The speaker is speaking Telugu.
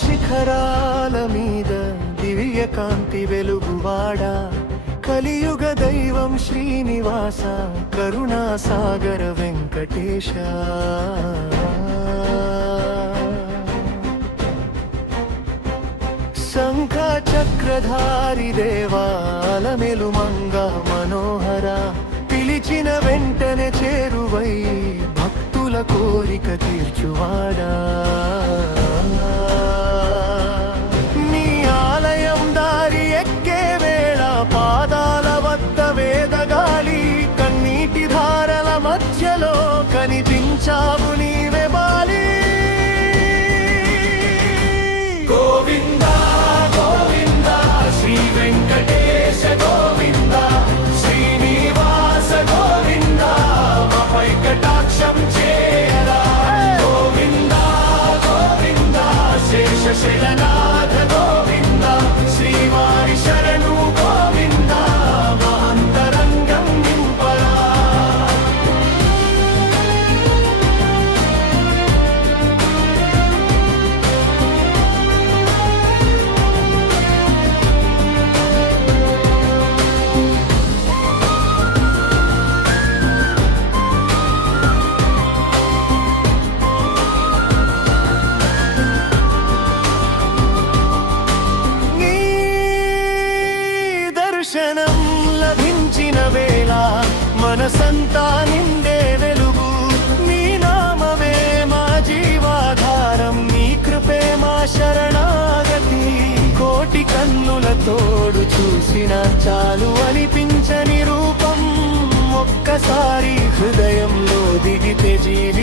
శిఖరాల మీద దివ్య కాంతి వెలుగువాడా, కలియుగ దైవం శ్రీనివాస, కరుణా సాగర వెంకటేశ. శంఖ చక్రధారి దేవాల మెలుమంగ మనోహర, పిలిచిన వెంటనే చేరువై భక్తుల కోరిక తీర్చువాడా. నీ ఆలయం దారి ఎక్కే వేళ పాదాల వద్ద వేదగాలి, కన్నీటి ధారల మధ్యలో కనిపించావు నీవే బాలి. గోవింద గోవింద శ్రీ వెంకటేశ గోవింద, శ్రీనివాస గోవింద, మాపై కటాక్షం చేయరా. గోవింద గోవింద శేషశైలనాథ గోవింద, శ్రీవారి శరణు గోవింద, మా అంతరంగం నింపరా. దర్శనం లభించిన వేళ మనసంతా నిండే వెలుగు, నీ నామమే మా జీవాధారం, నీ కృపే మా శరణాగతి. కోటి కన్నుల తోడు చూసిన చాలు అనిపించని రూపం, ఒక్కసారి హృదయంలో దిగితే జీవి